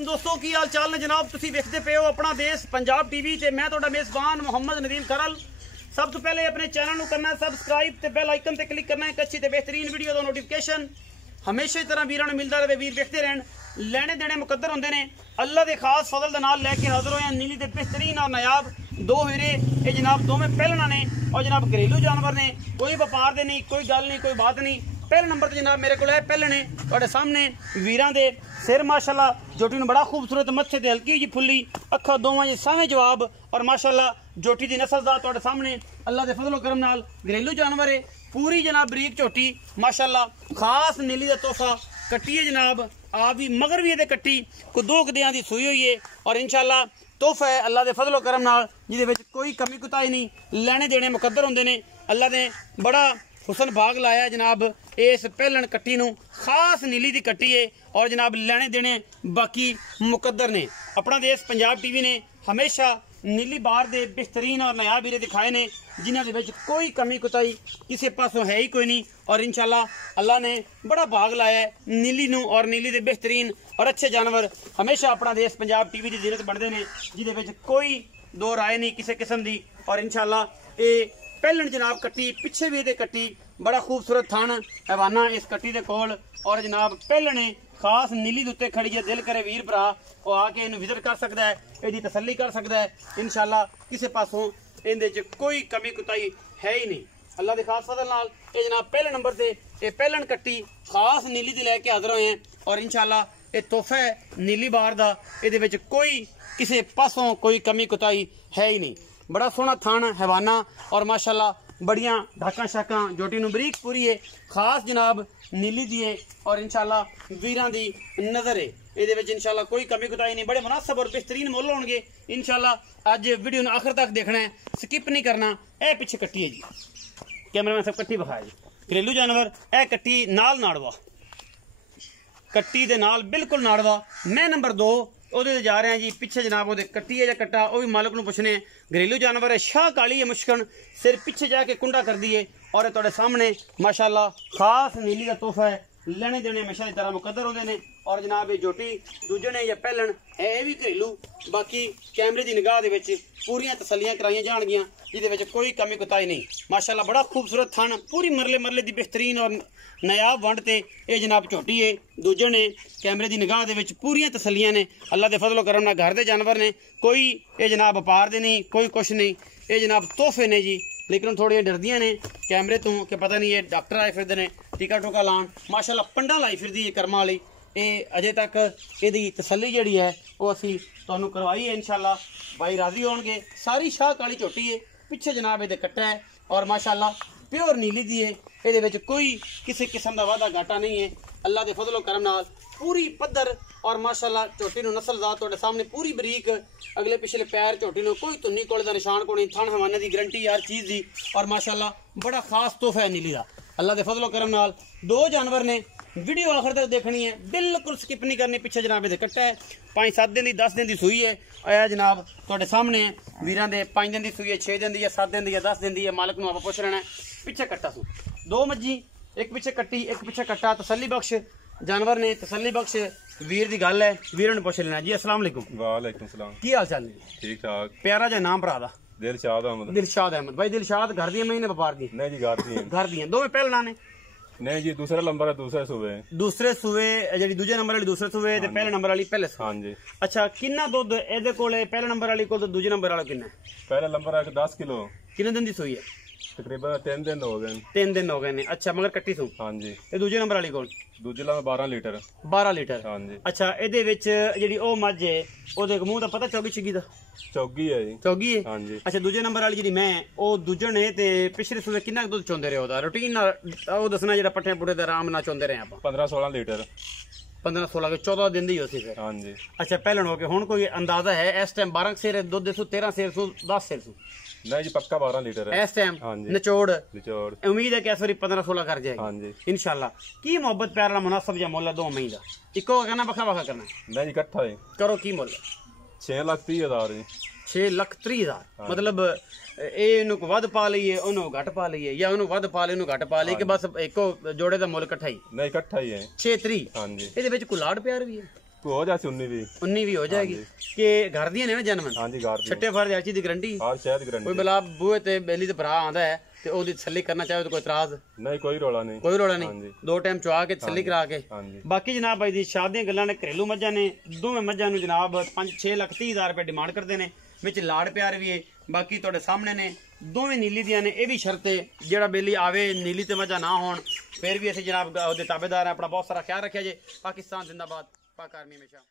वालेकुम दोस्तों की हाल चाल ने जनाब तुसी देखते पे हो अपना देश पंजाब टीवी ते मैं तुहाडा मेज़बान मोहम्मद नदीम करल। सब तो पहले अपने चैनल नू करना सबसक्राइब ते बेल आइकन ते क्लिक करना एक अच्छी ते बेहतरीन वीडियो दा नोटिफिकेशन हमेशा इस तरह वीरां नू मिलदा रहे। वीर देखते रहन, लेने देने मुकद्दर होंदे ने। अल्लाह दे खास फजल दे नाल लेके हाजिर होए नीली दे बेहतरीन और नायाब दो हीरे। ये जनाब दोवें पहलना ने और जनाब घरेलू जानवर ने, कोई व्यापार दे नहीं, कोई गल नहीं, कोई बात नहीं। पहले नंबर ते जनाब मेरे को है पहलने तुहाडे सामने वीरां दे सिर माशाल्लाह जोटी नूं बड़ा खूबसूरत, मत्थे ते हल्की जी फुल्ली, अखा दोवां जे सावें जवाब और माशाल्लाह जोटी दी नस्ल दा तुहाडे सामने अल्लाह दे फजल करम नाल घरेलू जानवर है। पूरी जनाब बरीक झोटी माशाल्लाह खास नीली दा तोहफा कट्टी है जनाब। आप भी मगर भी ये कट्टी को दो कदियां दी सूई हुई है और इंशाल्लाह तोहफा है अल्लाह दे फजल करम नाल जिहदे विच कोई कमी कुताही नहीं। लेने देने मुकद्दर होंदे ने। अल्लाह ने बड़ा हुसन भाग लाया जनाब इस पहलन कट्टी नूं, खास नीली दी कट्टी है और जनाब लेने देने बाकी मुकद्दर ने। अपना देश पंजाब टीवी ने हमेशा नीली बार दे बेहतरीन और नायाब हीरे दिखाए ने जिन्हां दे विच कोई कमी कुताही किसी पासों है ही कोई नहीं। और इंशाल्लाह अल्लाह ने बड़ा भाग लाया है नीली नूं और नीली दे बेहतरीन और अच्छे जानवर हमेशा अपना देश पंजाब टीवी दी जीनत बनदे ने जिहदे विच कोई दो राय नहीं किसी किस्म दी। और इंशाल्लाह ये पहलन जनाब कट्टी पिछे भी दे कट्टी बड़ा खूबसूरत थान हैवाना इस कट्टी दे कोल और जनाब पहलने खास नीली दे उत्ते खड़ी है। दिल करे वीर भरा वो आके इन्हू विजिट कर सकता है, इसकी तसल्ली कर सकता है। इंशाल्लाह किसी पासों इहदे च कोई कमी कुताही है ही नहीं अल्लाह दे खास फजल नाल। ये जनाब पहले नंबर ते ये पहलन कट्टी खास नीली दी लैके हाजिर होए हैं और इंशाल्लाह ये तोहफा है नीली बार दा। इहदे विच कोई किसी पासों कोई कमी कुताही है ही नहीं। बड़ा सोहना थान हैवाना और माशाल्लाह बड़ियां ढाकां शाकां जोटी नूं बरीक पूरी है खास जनाब नीली दी है और इंशाल्लाह वीरां दी नजर है। इहदे विच इंशाल्लाह कोई कमी कुताही नहीं। बड़े मुनासब और बेहतरीन मुੱਲ होणगे इंशाल्लाह। अज वीडियो नूं आखिर तक देखना है, स्किप नहीं करना। ए पिछे कट्टी है जी, कैमरामैन सब कट्टी विखाया जी। घरेलू जानवर ए कट्टी नाल नाड़वा, कट्टी दे नाल बिल्कुल नाड़वा। मैं नंबर 2 ਉਹਦੇ ਤੇ ਜਾ ਰਹੇ ਹਾਂ ਜੀ। ਪਿੱਛੇ ਜਨਾਬ ਉਹਦੇ ਕੱਟੀ ਹੈ ਜਾਂ ਕੱਟਾ ਉਹ ਵੀ ਮਾਲਕ ਨੂੰ ਪੁੱਛਣੇ। घरेलू जानवर है, शाह काली है मुश्कन, सिर पीछे जाके कुंडा कर दिए और तुहाडे सामने माशाल्लाह खास नीली का तोहफा है। लेने देने हमेशा की तरह मुकद्दर होंदे ने और जनाब ये जोटी दूजे ने या पहलन है भी घरेलू। बाकी कैमरे की निगाह दे विच पूरियां तसल्लियां कराइयां जाणगियां जिहदे विच कोई कमी कुताही नहीं। माशाल्लाह बड़ा खूबसूरत थान पूरी मरले मरले की बेहतरीन और नायाब वंड ते ये जनाब झोटी है। दूजे ने कैमरे की निगाह दे विच पूरियां तसल्लियां ने अल्लाह दे फजलो करम नाल। घर दे जानवर ने, कोई ये जनाब व्यापार दे नहीं, कोई कुछ नहीं। ये जनाब तोहफे ने जी, लेकिन थोड़ियां डरदियां ने कैमरे तो कि पता नहीं ये डॉक्टर आए फिरदे ने टीका टूका लाण। माशाल्लाह पंडा लाई फिरदी है कर्मा वाली। ये अजे तक इहदी तसल्ली जिहड़ी है वो असीं तुहानूं करवाई है। इंशाल्लाह भाई राजी होणगे। सारी शाह काली झोटी है, पिछे जनाब इहदे कट्टा है और माशाल्लाह प्योर नीली दी है। इहदे विच कोई किसी किस्म का वादा घाटा नहीं है अल्लाह दे फजलो करम नाल। पूरी पद्धर और माशाल्लाह झोटी नूं नस्लदार तुहाडे सामने पूरी बरीक, अगले पिछले पैर झोटी नूं कोई धुन्नी कोले दा निशान कोई नहीं। थण हवाने दी गारंटी हर चीज़ दी और माशाल्लाह बड़ा खास तोहफा है नीली दा अल्लाह दे फजलो करम नाल। दो जानवर ने, वीडियो आखिर तक देखनी है, बिल्कुल स्किप नहीं करनी। पिछे जनाब इहदे कट्टा है, 5-7 दिन की 10 दिन की सूई है। आया जनाब तुहाडे सामने वीरां दे 5 दिन की सूई है, 6 दिन की है, 7 दिन की है, 10 दिन की है। मालक नूं आपां पुछ लेना है। पिछे कट्टा सू दो मज्जी, एक पिछे कट्टी एक पिछे कट्टा। तसल्ली बख्श जानवर ने, तसल्ली बख्श वीर दी गल है। वीर ने पुछ लेना जी। अस्सलाम वालेकुम। वालेकुम सलाम। की हाल चाल है? ठीक ठाक। प्यारा जा नाम भरा दा? दिलशाद अहमद। दिलशाद अहमद भाई। दिलशाद घर दी महीने व्यापार दी? नहीं जी घर दी है। घर दी दो पहलना ने? नहीं जी दूसरा नंबर है, दूसरे सूबे। दूसरे सूबे जी, दूजे नंबर वाली दूसरे सूबे ते पहले नंबर वाली पहले सूबे। हाँ जी। अच्छा किन्ना दुध एदे कोले पहले नंबर वाली कोल ते दूजे नंबर वाला किन्ना? पहला नंबर है 10 किलो। किन्ने दिन दी सूई है? तकरीबन 3 दिन हो गए। 3 दिन हो गए ने। अच्छा मगर कट्टी सू? हाँ जी। ते दूजे नंबर वाली कोल? दूजे ला 12 लीटर। 12 लीटर। हाँ जी। अच्छा एदे विच जेडी ओ मझ है ओदे मुंह दा पता चौगी छिगी दा? चौगी है जी। चौगी है? हाँ जी। अच्छा दूजे नंबर वाली जेडी मैं ओ दूजन है ते पिछले सूबे किन्ना दुध चोंदे रहे ओदा रूटीन नाल ओ दसना जेड़ा पट्ठे पुट्ठे ते आराम नाल चोंदे रहे आप? 15-16 लीटर। 15-16 के 14 दिन दी होसी फिर? हाँ जी। अच्छा पहलन हो के हुण कोई अंदाजा है इस टाइम 12 सेर दुध देसू, 13 सेर सू, 10 सेर सू? नहीं जी पक्का 12 लीटर है इस टाइम। हाँ जी। निचोड़ उम्मीद है कि इस बारी 15-16 कर जाएगी। हाँ जी इंशाल्लाह। की मोहब्बत प्यार नाल मुनासब जा मुल्ल है दो मई दा? इको करना बखा बखा करना? नहीं जी इकट्ठा है। करो की मुल्ल? 6,30,000 जी। 6,30,000 मतलब ਇਹਨੂੰ ਵੱਧ ਪਾ ਲਈਏ ਉਹਨੂੰ ਘੱਟ ਪਾ ਲਈਏ ਜਾਂ ਉਹਨੂੰ ਵੱਧ ਪਾ ਲਈਏ ਉਹਨੂੰ ਘੱਟ ਪਾ ਲਈਏ ਕਿ ਬਸ ਇੱਕੋ ਜੋੜੇ ਦਾ ਮੁੱਲ ਇਕੱਠਾ ਹੀ? ਨਹੀਂ ਇਕੱਠਾ ਹੀ ਹੈ 6,30। ਹਾਂਜੀ। ਇਹਦੇ ਵਿੱਚ ਕੁਲਾੜ ਪਿਆਰ ਵੀ ਹੈ? ਹੋ ਜਾਸੀ 19 ਵੀ 19 ਵੀ ਹੋ ਜਾਏਗੀ ਕਿ ਘਰ ਦੀਆਂ ਨੇ ਨਾ ਜਨਮ ਹਾਂਜੀ ਗਾਰ ਦੀ ਛੱਟੇ ਫਰ ਦੀ ਚੀਜ਼ ਦੀ ਗਰੰਟੀ ਹਾਂ ਸ਼ਾਇਦ ਗਰੰਟੀ ਕੋਈ ਬਲਾ ਬੂਹੇ ਤੇ ਬੇਲੀ ਤੇ ਭਰਾ ਆਂਦਾ ਹੈ ਤੇ ਉਹਦੀ ਤਸੱਲੀ ਕਰਨਾ ਚਾਹੇ ਤਾਂ ਕੋਈ ਇਤਰਾਜ਼ ਨਹੀਂ ਕੋਈ ਰੋਲਾ ਨਹੀਂ ਕੋਈ ਰੋਲਾ ਨਹੀਂ ਦੋ ਟਾਈਮ ਚਵਾ ਕੇ ਤਸੱਲੀ ਕਰਾ ਕੇ ਹਾਂਜੀ ਬਾਕੀ ਜਨਾਬ ਬਾਈ ਦੀ ਸ਼ਾਦ ਦੀਆਂ ਗੱਲਾਂ ਨੇ ਘਰੇਲੂ ਮੱਝਾਂ ਨੇ ਦੋਵੇਂ ਮੱਝਾਂ ਨੂੰ ਜਨਾਬ 5-6 ਲੱਖ 30 ਹਜ਼ਾਰ ਰੁਪਏ ਡਿਮਾਂਡ ਕਰਦੇ ਨੇ ਵਿੱਚ ਲਾੜ ਪਿਆਰ ਵੀ ਹੈ ਬਾਕੀ ਤੁਹਾਡੇ ਸਾਹਮਣੇ ਨੇ ਦੋਵੇਂ ਨੀਲੀ ਦੀਆਂ ਨੇ ਇਹ ਵੀ ਸ਼ਰਤ ਹੈ ਜਿਹੜਾ ਬੇਲੀ ਆਵੇ ਨੀਲੀ ਤੇ ਮੱਝਾਂ ਨਾ ਹੋਣ ਫਿਰ ਵੀ ਅਸੀਂ ਜਨਾਬ ਉਹਦੇ ਤਾਬੇਦਾਰ ਆਪਣਾ ਬਹੁਤ ਸਾਰਾ ਖਿਆਲ ਰੱਖਿਆ ਜੇ ਪਾਕਿਸਤਾਨ ਜ਼ਿੰਦਾਬਾਦ ਪਾਕ ਆਰਮੀ ਹਮੇਸ਼ਾ